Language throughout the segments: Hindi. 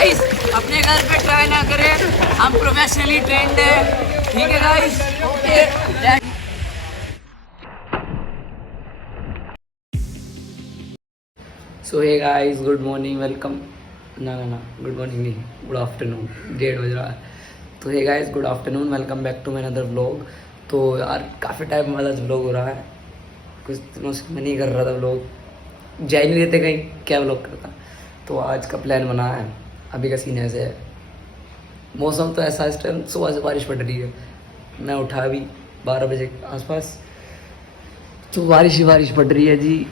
गाइस अपने घर पे ट्राई ना करें, हम प्रोफेशनली ट्रेंड है, ठीक है guys. Okay so hey guys, good morning, welcome. ना गुड मॉर्निंग नहीं, गुड आफ्टरनून, 1:30 बज रहा है। तो hey guys, good afternoon, welcome back to my another vlog. तो यार काफ़ी टाइम वाला व्लॉग हो रहा है, कुछ दिनों से मैं नहीं कर रहा था व्लॉग, जा ही नहीं देते कहीं, क्या व्लॉग करता। तो आज का प्लान बना है। अभी का सीन ऐसे है, मौसम तो ऐसा, इस टाइम सुबह से बारिश पड़ रही है। मैं उठा अभी 12 बजे के आसपास, तो बारिश ही बारिश पड़ रही है जी।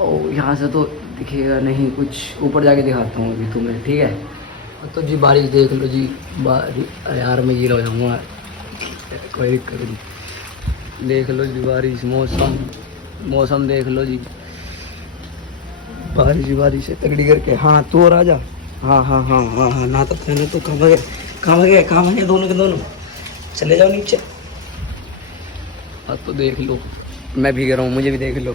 और यहाँ से तो दिखेगा नहीं कुछ, ऊपर जाके दिखाता हूँ अभी तुम्हें, ठीक है। तो जी बारिश देख लो जी, अरे यार मैं ये हो जाऊँगा, कोई दिक्कत नहीं। देख लो जी बारिश, मौसम देख लो जी, बारिश ही बारिश है तगड़ी करके। हाँ तो और आजा, हाँ ना तो पहले तो कहाँ भागे दोनों के दोनों, चले जाओ नीचे। अब तो देख लो मैं भीग रहा हूँ, मुझे भी देख लो।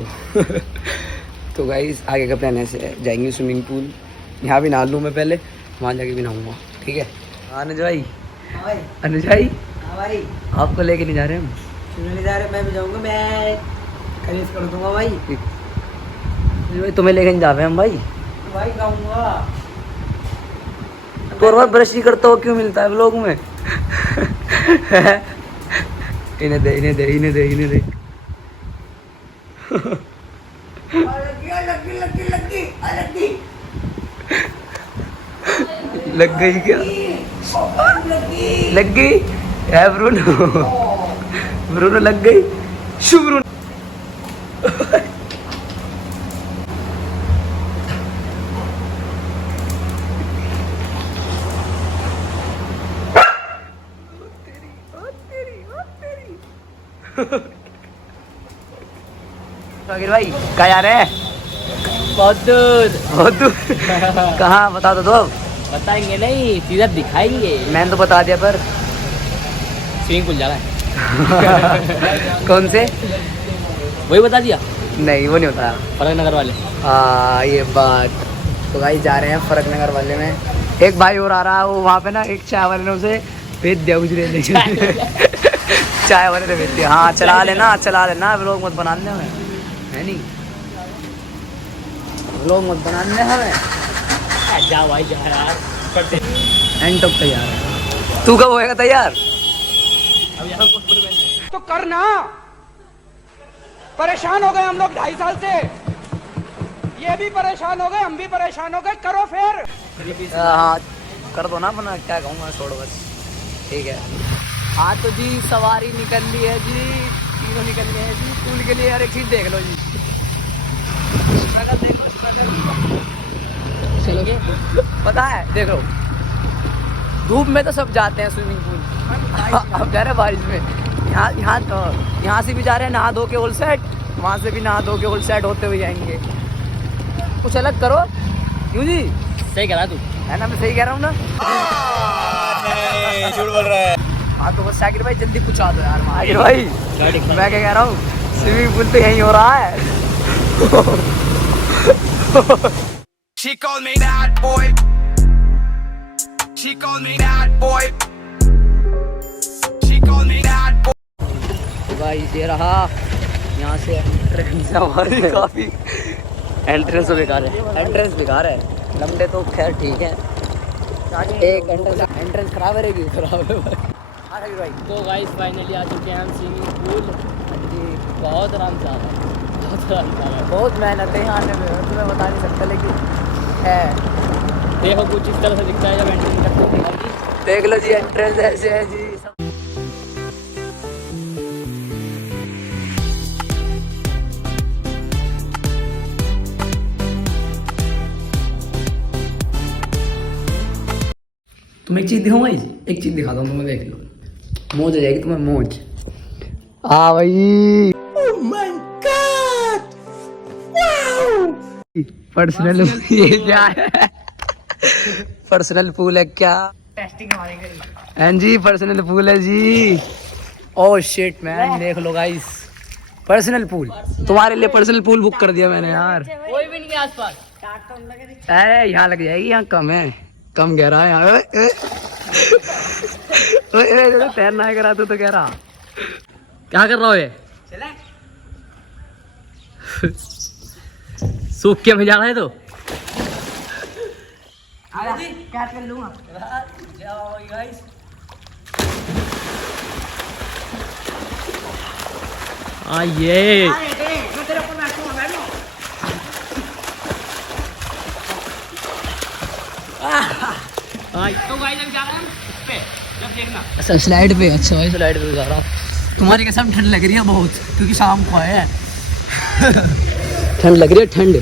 तो गाइस आगे का प्लान ऐसे है, जाएंगे स्विमिंग पूल, यहाँ भी नहा लूँ मैं पहले, वहाँ जाके भी नहाऊंगा, ठीक है। अनुज भाई, अनुज भाई भाई आपको लेके नहीं जा रहे हम, नहीं जा रहे, मैं भी जाऊंगा, मैं खरीद कर दूंगा भाई। भाई तुम्हें लेके नहीं जा रहे हम भाई। भाई जाऊंगा तो और बार ब्रश नहीं करता हो, क्यों मिलता है व्लॉग में? इन्हें दे लग गई क्या? लग गई है ब्रूनो लग गई। शु ब्रूनो साकिर भाई कहाँ जा रहे हैं? बहुत दूर कहाँ बता दो अब। बताएंगे नहीं, सीधा दिखाएंगे। मैंने तो बता दिया, पर स्विमिंग पूल जा रहा है। कौन से? वही बता दिया, नहीं वो नहीं होता। फरक नगर वाले। हाँ ये बात। तो भाई जा रहे हैं फरक नगर वाले में, एक भाई और आ रहा है, वो वहाँ पे ना एक चाय वाले ने उसे भेज दिया गुजरे। चाय वाले ने भेज दिया। हाँ चला लेना, व्लॉग मत बनाने हमें, है नहीं, व्लॉग मत बनाने हमें। जा भाई जा यार, करते एंड तक तैयार है, तू कब होएगा तैयार? अब यहाँ कुछ तो करना, परेशान हो गए हम लोग 2.5 साल से, ये भी परेशान हो गए, हम भी परेशान हो गए, करो फिर। हाँ कर दो ना अपना, क्या कहूँगा, छोड़ो बस, ठीक है। हाँ तो जी सवारी निकल ली है जी, तीनों निकल लिए हैं जी पूल के लिए। यार एक चीज़ देख लो जी, चलो पता है, देखो धूप में तो सब जाते हैं स्विमिंग पूल, अब जा रहे हैं बारिश में। यहाँ से भी जा रहे हैं नहा धो के होल सेट, वहाँ से भी नहा धो के होल सेट होते हुए जाएंगे। कुछ अलग करो, क्यों जी? सही कह रहा तू, है ना, मैं सही कह रहा हूँ ना? झूठ बोल रहा है। हाँ तो बस साकिर भाई जल्दी पूछा दो यार। साकिर भाई मैं क्या कह रहा हूँ, स्विमिंग पूल तो यहीं हो रहा है। She called me that boy. She called me that boy. She called me that boy. तो भाई ये रहा, यहाँ से एंट्रेंस हमारी काफ़ी, एंट्रेंस तो बेकार है, एंट्रेंस बेकार है, लंबे तो खैर ठीक है, एक एंट्रेंस खराब है, खराब है भाई। तो गाइस फाइनली आ चुके हैं हम स्विमिंग पूल जी। बहुत आराम से आ रहा है, बहुत आराम से आ रहा है। बहुत मेहनत है आने में, तुम्हें बता नहीं सकता, लेकिन है। देखो कुछ इस तरह से दिखता है जब एंट्री करते हैं। देख लो जी एंट्रेंस ऐसे है जी। तुम एक चीज दिखाऊंगा, एक चीज दिखाता हूँ तुम्हें, देख लो, मौज आ जाएगी तुम्हें, मौज। हाँ भाई, पर्सनल ये क्या है? पर्सनल पूल है क्या? टेस्टिंग हमारे हाँ जी पर्सनल पूल है जी। ओह शिट मैन, देख लो गाइस, पर्सनल पूल, तुम्हारे लिए पर्सनल पूल बुक कर दिया मैंने यार। कोई भी नहीं है आसपास। अरे यहाँ लग जाएगी, यहाँ कम है। कम गहरा है यार। ओए तैरना है करा तू तो कह रहा क्या कर रहा हो ये? सूख के में जा रहा है तो ये तो गाइस अभी जा रहे हैं हम इस पे, जब देखना। अच्छा स्लाइड पे। अच्छा भाई स्लाइड पे जा रहा। तुम्हारी कसम ठंड लग रही है बहुत, क्योंकि शाम को आए हैं। ठंड लग रही है ठंड।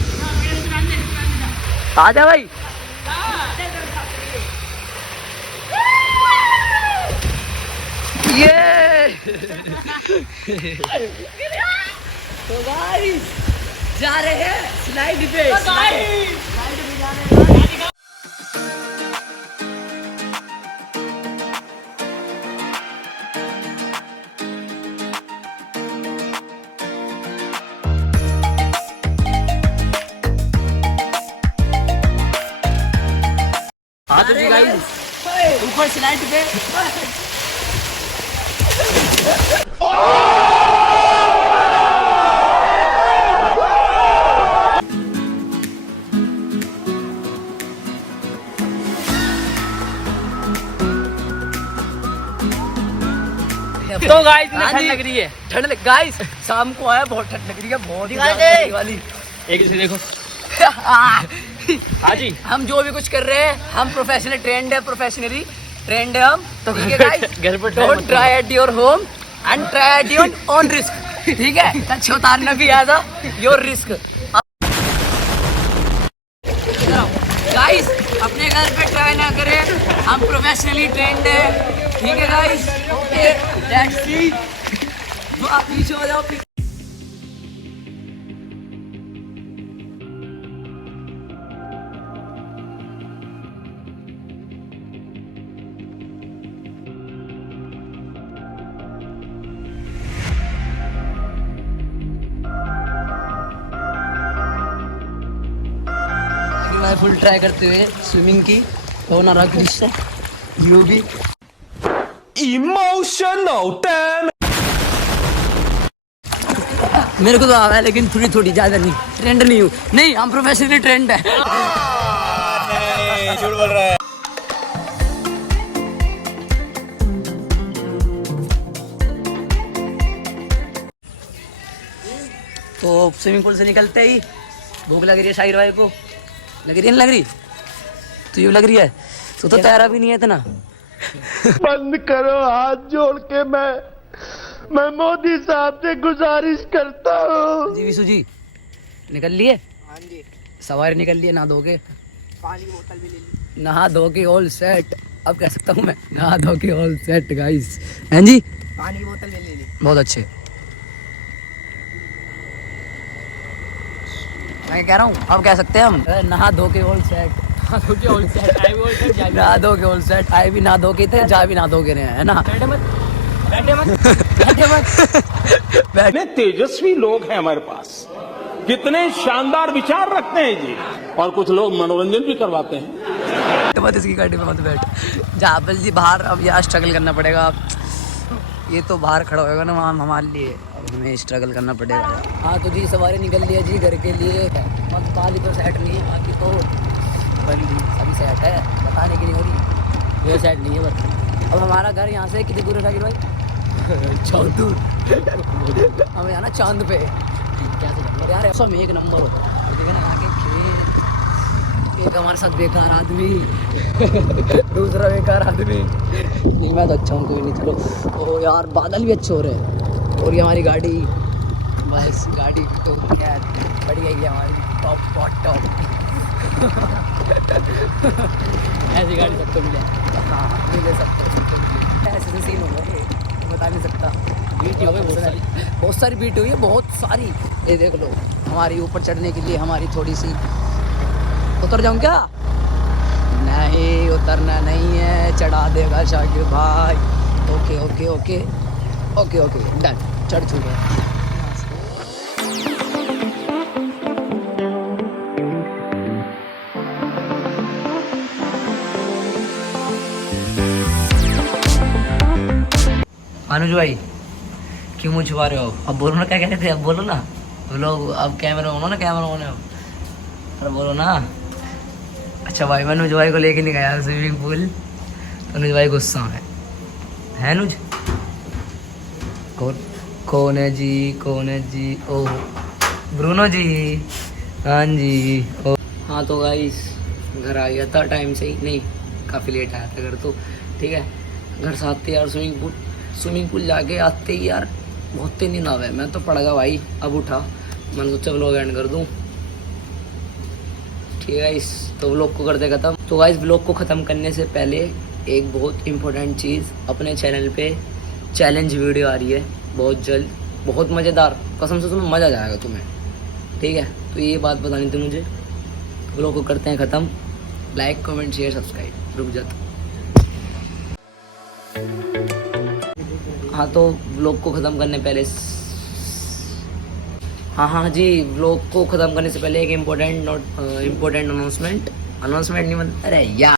आ जा भाई। ये तो गाइस जा रहे हैं स्लाइड पे। स्लाइड पे जा रहे हैं। ऊपर स्लाइड पे। तो गाइस ठंड लग रही है। ठंड लग गाइस शाम को आया, बहुत ठंड लग रही है, बहुत दिखाई ज़्यादा दे। ठंड वाली। एक से देखो। हाँ जी, हम जो भी कुछ कर रहे हैं हम प्रोफेशनल ट्रेंड है, प्रोफेशनली ट्रेंड है हम। तो घर पर don't try at your home and try at your own risk. ठीक है, कच्छ उतारना भी आया था, योर रिस्क। गाइस अपने घर पे ट्राई ना करें, हम प्रोफेशनली ट्रेंड है। ठीक है गाइस, ओके लेट्स सी। तो आप पीछे हो जाओ। मैं फुल ट्राई करते हुए स्विमिंग की हो ना रहा कृष्ण यू भी इमोशनल डैम। मेरे को तो आ रहा है, लेकिन थोड़ी थोड़ी ज्यादा नहीं। ट्रेंड नहीं हूँ, नहीं हम प्रोफेशनली ट्रेंड है। झूठ बोल रहा है। तो स्विमिंग पूल से निकलते ही भूख लग रही है शाहिर भाई को। लग रही है, नहीं लग रही? तो यूँ लग रही है तो तैरा भी नहीं है इतना। बंद करो हाथ जोड़ के, मैं मोदी साहब से गुजारिश करता हूँ। जी विशु जी निकल लिए? हाँ जी सवारी निकल लिए, नहा धो के, पानी की बोतल भी ले ली, नहा धो के ऑल सेट। अब कह सकता हूँ मैं नहा धो के ऑल सेट गाइस। हैं जी, पानी की बोतल भी ले ली। बहुत अच्छे। मैं कह रहा हूँ अब कह सकते हैं हम नहा धो के ऑल सेट। नहा धो के ऑल सेट, आए भी नहा धो के थे, जा भी नहा धो के रहे हैं, है ना? कितने तेजस्वी लोग हैं हमारे पास, कितने शानदार विचार रखते हैं जी, और कुछ लोग मनोरंजन भी करवाते हैं। मत इसकी गाड़ी में मत बैठ। जाबल जी बाहर अब यहाँ स्ट्रगल करना पड़ेगा। ये तो बाहर खड़ा होगा ना वहाँ हमारे लिए, अब हमें स्ट्रगल करना पड़ेगा। हाँ तो जी सवारी निकल लिया जी घर के लिए। मत बाली तो सेट नहीं है, बाकी तो सभी सेट है, बताने की नहीं हो रही, वो सेट नहीं है बस। अब हमारा घर यहाँ से कितनी दूर है शाकिर भाई? चांद दूर। हमें आना चांद पे। यार सब एक नंबर होता है। एक हमारे साथ बेकार आदमी, दूसरा बेकार आदमी। नहीं मैं तो अच्छा हूँ, कोई नहीं। चलो ओ यार बादल भी अच्छे हो रहे हैं। और ये हमारी गाड़ी, बस गाड़ी तो क्या बढ़िया ही है हमारी, टॉप। ऐसी गाड़ी सबको मिले। हाँ मिले सबको, ऐसे सीन हो गए बता नहीं सकता। बीट हो गई बहुत सारी बीट हुई है, बहुत सारी। ये देख लो हमारी ऊपर चढ़ने के लिए हमारी थोड़ी सी। उतर जाऊँ क्या? नहीं उतरना नहीं है, चढ़ा देगा शाकिर भाई। ओके डन, चढ़ चुके। अनुज भाई क्यों मुँह छुपा रहे हो? अब बोलो ना, क्या कह रहे थे? अब बोलो ना, लोग अब कैमरा ऑन हो ना, कैमरा ऑन है अब, पर बोलो ना। अच्छा भाई, मैं अनुज भाई को लेके नहीं गया स्विमिंग पूल, तो अनुज भाई गुस्सा है अनुज? कौन है जी, कौन है जी? ओ ब्रूनो जी, हाँ जी। ओ हाँ, तो गाइस घर आ गया था टाइम से ही, नहीं काफ़ी लेट आया था घर, तो ठीक है। घर से आते यार स्विमिंग पूल जाके आते ही यार बहुत तेज नींद आवे, मैं तो पड़ गया भाई। अब उठा, मैंने सोचा व्लॉग एंड कर दूँ, ठीक है गाइस। तो व्लॉग को करते ख़त्म। तो गाइस व्लॉग को ख़त्म करने से पहले एक बहुत इम्पोर्टेंट चीज़, अपने चैनल पे चैलेंज वीडियो आ रही है बहुत जल्द, बहुत मज़ेदार, कसम से तुम्हें मज़ा आ जाएगा तुम्हें, ठीक है। तो ये बात बतानी थी मुझे। व्लॉग को करते हैं ख़त्म। लाइक कमेंट शेयर सब्सक्राइब, रुक जाता। हाँ, तो व्लॉग को ख़त्म करने पहले हाँ जी, व्लॉग को ख़त्म करने से पहले एक इम्पोर्टेंट अनाउंसमेंट नहीं, अरे यार